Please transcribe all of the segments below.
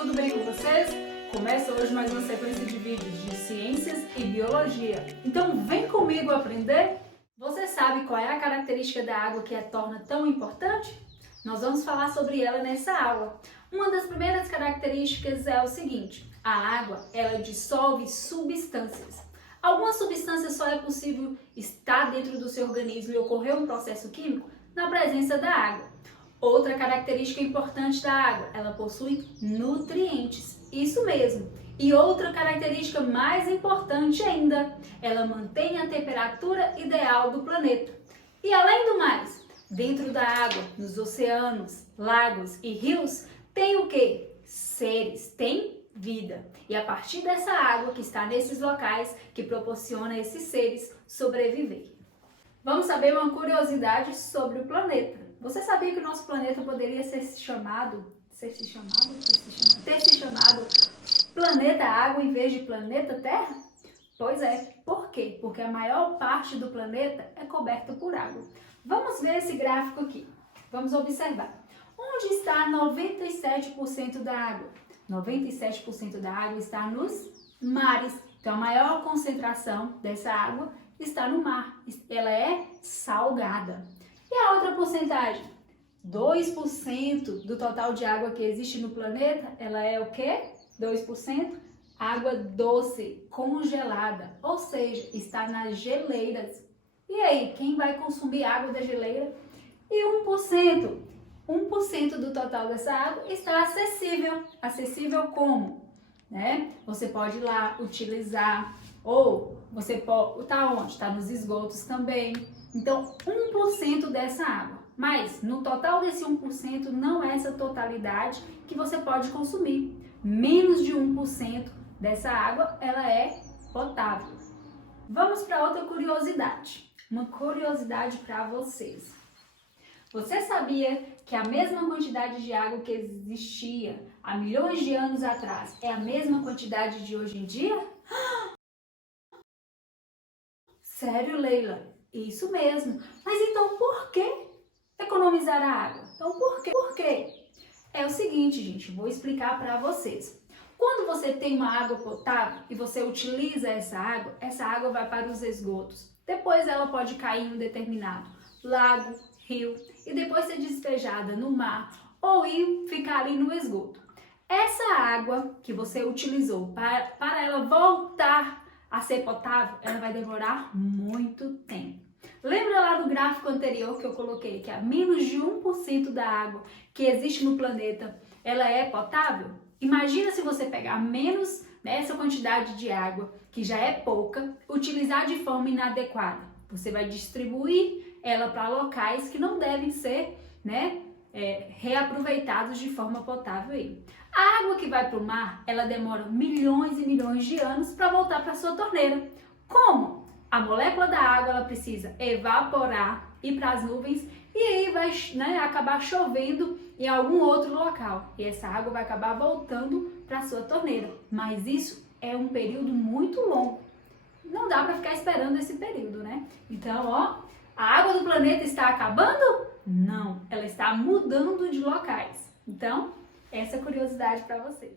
tudo bem com vocês? Começa hoje mais uma sequência de vídeos de ciências e biologia. Então vem comigo aprender? Você sabe qual é a característica da água que a torna tão importante? Nós vamos falar sobre ela nessa aula. Uma das primeiras características é o seguinte: a água, ela dissolve substâncias. Algumas substâncias só é possível estar dentro do seu organismo e ocorrer um processo químico na presença da água. Outra característica importante da água, ela possui nutrientes, isso mesmo. E outra característica mais importante ainda, ela mantém a temperatura ideal do planeta. E além do mais, dentro da água, nos oceanos, lagos e rios, tem o quê? Seres, tem vida. E a partir dessa água que está nesses locais que proporciona a esses seres sobreviver. Vamos saber uma curiosidade sobre o planeta. Você sabia que o nosso planeta poderia ter se chamado Planeta Água em vez de Planeta Terra? Pois é. Por quê? Porque a maior parte do planeta é coberta por água. Vamos ver esse gráfico aqui. Vamos observar. Onde está 97% da água? 97% da água está nos mares. Então, a maior concentração dessa água está no mar. Ela é salgada. E a outra porcentagem? 2% do total de água que existe no planeta, ela é o quê? 2%? Água doce, congelada, ou seja, está nas geleiras. E aí, quem vai consumir água da geleira? E 1%? 1% do total dessa água está acessível. Acessível como? Você pode ir lá utilizar, ou você pode... Está onde? Está nos esgotos também. Então, 1% dessa água. Mas, no total desse 1%, não é essa totalidade que você pode consumir. Menos de 1% dessa água, ela é potável. Vamos para outra curiosidade. Uma curiosidade para vocês. Você sabia que a mesma quantidade de água que existia há milhões de anos atrás é a mesma quantidade de hoje em dia? Sério, Leila? Isso mesmo. Mas então por que economizar a água? Então por quê? Por quê? É o seguinte, gente, vou explicar para vocês. Quando você tem uma água potável e você utiliza essa água vai para os esgotos. Depois ela pode cair em um determinado lago, rio e depois ser despejada no mar ou ir ficar ali no esgoto. Essa água que você utilizou para ela voltar a ser potável, ela vai demorar muito tempo. Lembra lá do gráfico anterior que eu coloquei que a menos de 1% da água que existe no planeta, ela é potável? Imagina se você pegar menos dessa quantidade de água, que já é pouca, utilizar de forma inadequada. Você vai distribuir ela para locais que não devem ser, reaproveitados de forma potável aí. A água que vai para o mar, ela demora milhões e milhões de anos para voltar para sua torneira. Como? A molécula da água ela precisa evaporar, ir para as nuvens e aí vai acabar chovendo em algum outro local. E essa água vai acabar voltando para a sua torneira. Mas isso é um período muito longo. Não dá para ficar esperando esse período, né? Então, a água do planeta está acabando? Não, ela está mudando de locais. Então, essa é a curiosidade para vocês.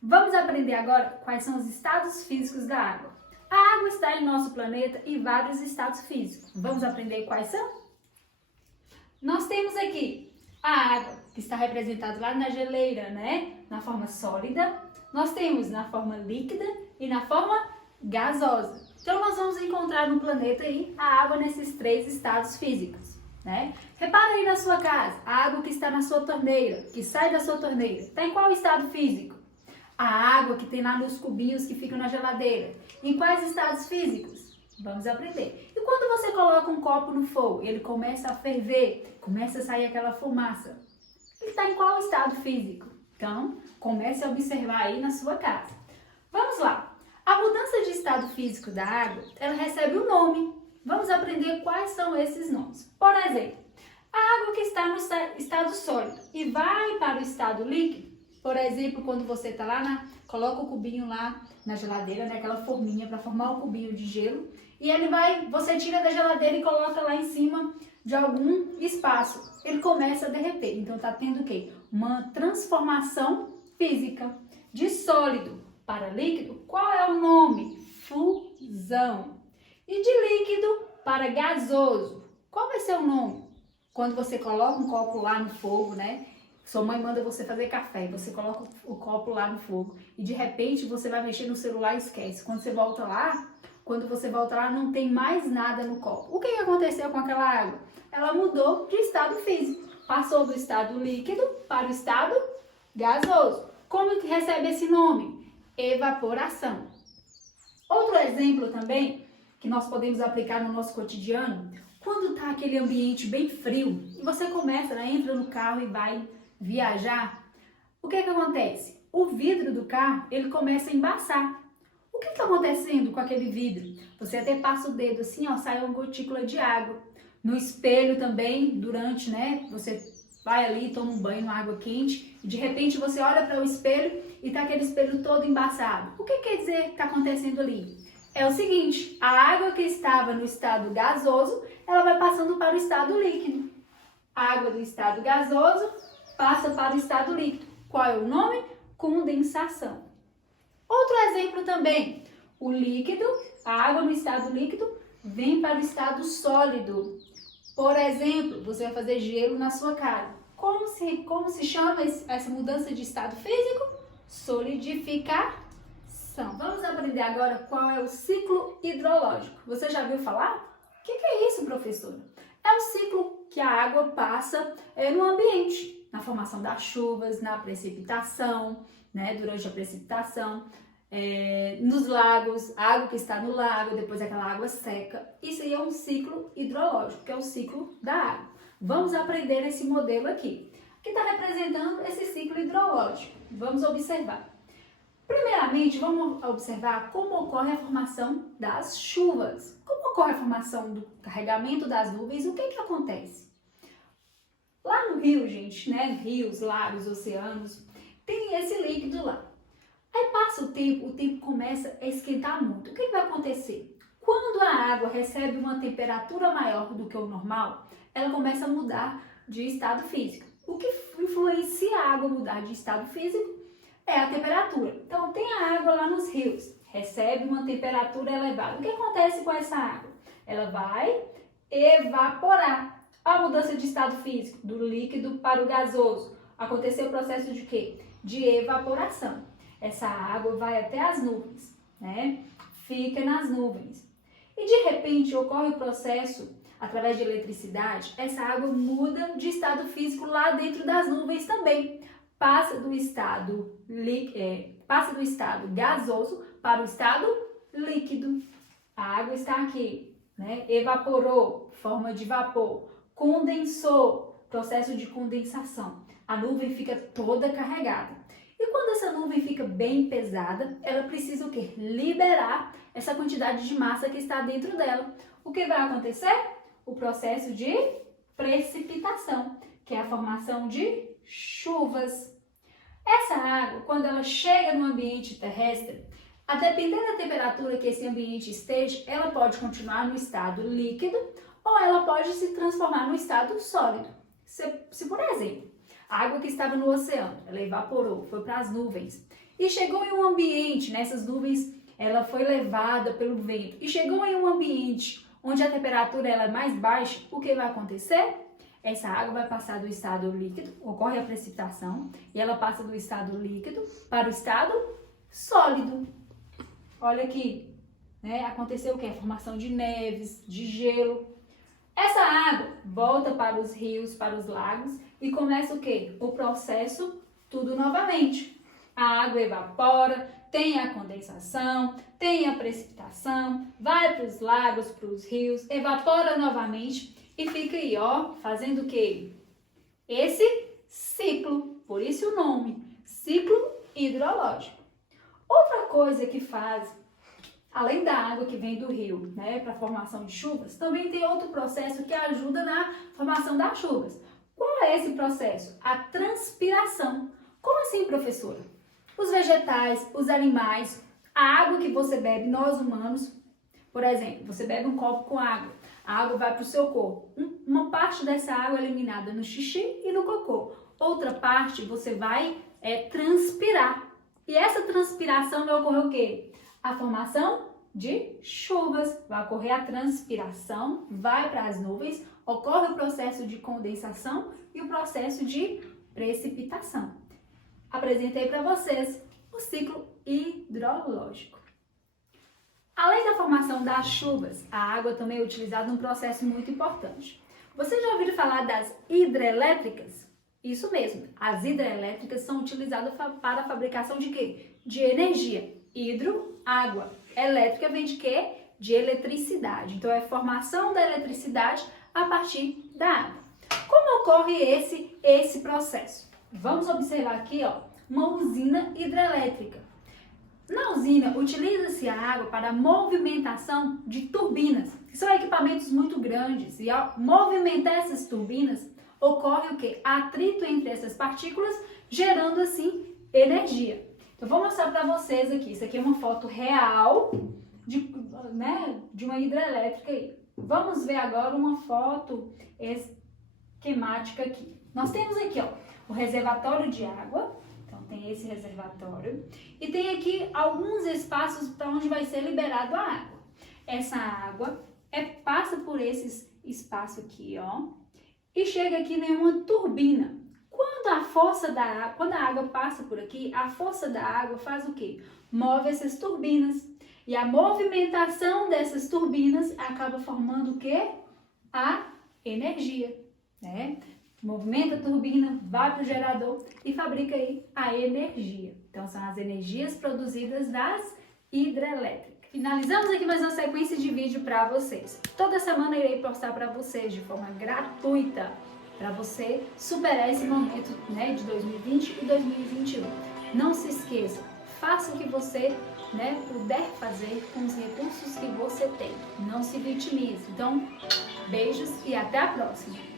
Vamos aprender agora quais são os estados físicos da água. A água está em nosso planeta em vários estados físicos. Vamos aprender quais são? Nós temos aqui a água, que está representada lá na geleira, na forma sólida. Nós temos na forma líquida e na forma gasosa. Então, nós vamos encontrar no planeta aí a água nesses três estados físicos. Repara aí na sua casa, a água que está na sua torneira, que sai da sua torneira, está em qual estado físico? A água que tem lá nos cubinhos que ficam na geladeira, em quais estados físicos? Vamos aprender. E quando você coloca um copo no fogo, ele começa a ferver, começa a sair aquela fumaça, ele está em qual estado físico? Então, comece a observar aí na sua casa. Vamos lá. A mudança de estado físico da água, ela recebe um nome. Vamos aprender quais são esses nomes. Por exemplo, a água que está no estado sólido e vai para o estado líquido, por exemplo, quando você está lá, coloca o cubinho lá na geladeira, aquela forminha para formar um cubinho de gelo, e você tira da geladeira e coloca lá em cima de algum espaço. Ele começa a derreter. Então, está tendo o quê? Uma transformação física. De sólido para líquido, qual é o nome? Fusão. E de líquido para gasoso, qual vai ser o nome? Quando você coloca um copo lá no fogo, né? Sua mãe manda você fazer café, você coloca o copo lá no fogo e de repente você vai mexer no celular e esquece. Quando você volta lá, não tem mais nada no copo. O que aconteceu com aquela água? Ela mudou de estado físico, passou do estado líquido para o estado gasoso. Como que recebe esse nome? Evaporação. Outro exemplo também que nós podemos aplicar no nosso cotidiano, quando está aquele ambiente bem frio e você começa, né, entra no carro e vai viajar, o que acontece? O vidro do carro, ele começa a embaçar. O que está acontecendo com aquele vidro? Você até passa o dedo assim, ó, sai uma gotícula de água. No espelho também, durante, né, você vai ali, toma um banho, água quente, e de repente você olha para o espelho e tá aquele espelho todo embaçado. O que quer dizer que está acontecendo ali? É o seguinte, a água que estava no estado gasoso, ela vai passando para o estado líquido. A água do estado gasoso passa para o estado líquido. Qual é o nome? Condensação. Outro exemplo também, o líquido, a água no estado líquido vem para o estado sólido. Por exemplo, você vai fazer gelo na sua cara. Como se chama essa mudança de estado físico? Solidificação. Vamos aprender agora qual é o ciclo hidrológico. Você já viu falar? O que é isso, professora? É o ciclo que a água passa no ambiente, na formação das chuvas, na precipitação, né, durante a precipitação, nos lagos, a água que está no lago, depois aquela água seca. Isso aí é um ciclo hidrológico, que é o ciclo da água. Vamos aprender esse modelo aqui, que está representando esse ciclo hidrológico. Vamos observar. Primeiramente, vamos observar como ocorre a formação das chuvas. Como ocorre a formação do carregamento das nuvens, o que acontece? Lá no rio, gente, né? Rios, lagos, oceanos, tem esse líquido lá. Aí passa o tempo começa a esquentar muito. O que vai acontecer? Quando a água recebe uma temperatura maior do que o normal, ela começa a mudar de estado físico. O que influencia a água a mudar de estado físico é a temperatura. Então, tem a água lá nos rios, recebe uma temperatura elevada. O que acontece com essa água? Ela vai evaporar. A mudança de estado físico, do líquido para o gasoso. Aconteceu o processo de quê? De evaporação. Essa água vai até as nuvens, né? Fica nas nuvens. E de repente ocorre o processo, através de eletricidade, essa água muda de estado físico lá dentro das nuvens também. Passa do estado gasoso para o estado líquido. A água está aqui, né? Evaporou, forma de vapor. Condensou, processo de condensação. A nuvem fica toda carregada. E quando essa nuvem fica bem pesada, ela precisa o quê? Liberar essa quantidade de massa que está dentro dela. O que vai acontecer? O processo de precipitação, que é a formação de chuvas. Essa água, quando ela chega no ambiente terrestre, a depender da temperatura que esse ambiente esteja, ela pode continuar no estado líquido ou ela pode se transformar no estado sólido. Se por exemplo, a água que estava no oceano, ela evaporou, foi para as nuvens e chegou em um ambiente, nessas nuvens, ela foi levada pelo vento e chegou em um ambiente onde a temperatura ela é mais baixa, o que vai acontecer? Essa água vai passar do estado líquido, ocorre a precipitação, e ela passa do estado líquido para o estado sólido. Olha aqui, né? Aconteceu o quê? A formação de neves, de gelo. Essa água volta para os rios, para os lagos e começa o quê? O processo tudo novamente. A água evapora, tem a condensação, tem a precipitação, vai para os lagos, para os rios, evapora novamente e fica aí, ó, fazendo o quê? Esse ciclo, por isso o nome, ciclo hidrológico. Outra coisa que faz, além da água que vem do rio, né, para a formação de chuvas, também tem outro processo que ajuda na formação das chuvas. Qual é esse processo? A transpiração. Como assim, professora? Os vegetais, os animais, a água que você bebe, nós humanos, por exemplo, você bebe um copo com água, a água vai para o seu corpo. Uma parte dessa água é eliminada no xixi e no cocô. Outra parte você vai é transpirar. E essa transpiração vai ocorrer o quê? A formação de chuvas. Vai ocorrer a transpiração, vai para as nuvens, ocorre o processo de condensação e o processo de precipitação. Apresentei para vocês o ciclo hidrológico. Além da formação das chuvas, a água também é utilizada num processo muito importante. Vocês já ouviram falar das hidrelétricas? Isso mesmo, as hidrelétricas são utilizadas para a fabricação de quê? De energia. Hidro, água. Elétrica vem de quê? De eletricidade. Então, é a formação da eletricidade a partir da água. Como ocorre esse processo? Vamos observar aqui, ó, uma usina hidrelétrica. Na usina, utiliza-se a água para a movimentação de turbinas, que são equipamentos muito grandes, e ao movimentar essas turbinas, ocorre o quê? Atrito entre essas partículas, gerando assim energia. Então, vou mostrar para vocês aqui. Isso aqui é uma foto real de uma hidrelétrica aí. Vamos ver agora uma foto esquemática aqui. Nós temos aqui, ó, o reservatório de água. Então, tem esse reservatório. E tem aqui alguns espaços para onde vai ser liberado a água. Essa água passa por esses espaços aqui, ó, e chega aqui em uma turbina. Quando a água passa por aqui, a força da água faz o quê? Move essas turbinas. E a movimentação dessas turbinas acaba formando o quê? A energia, né? Movimenta a turbina, vai para o gerador e fabrica aí a energia. Então, são as energias produzidas das hidrelétricas. Finalizamos aqui mais uma sequência de vídeo para vocês. Toda semana eu irei postar para vocês de forma gratuita, para você superar esse momento, né, de 2020 e 2021. Não se esqueça, faça o que você, né, puder fazer com os recursos que você tem. Não se vitimize. Então, beijos e até a próxima!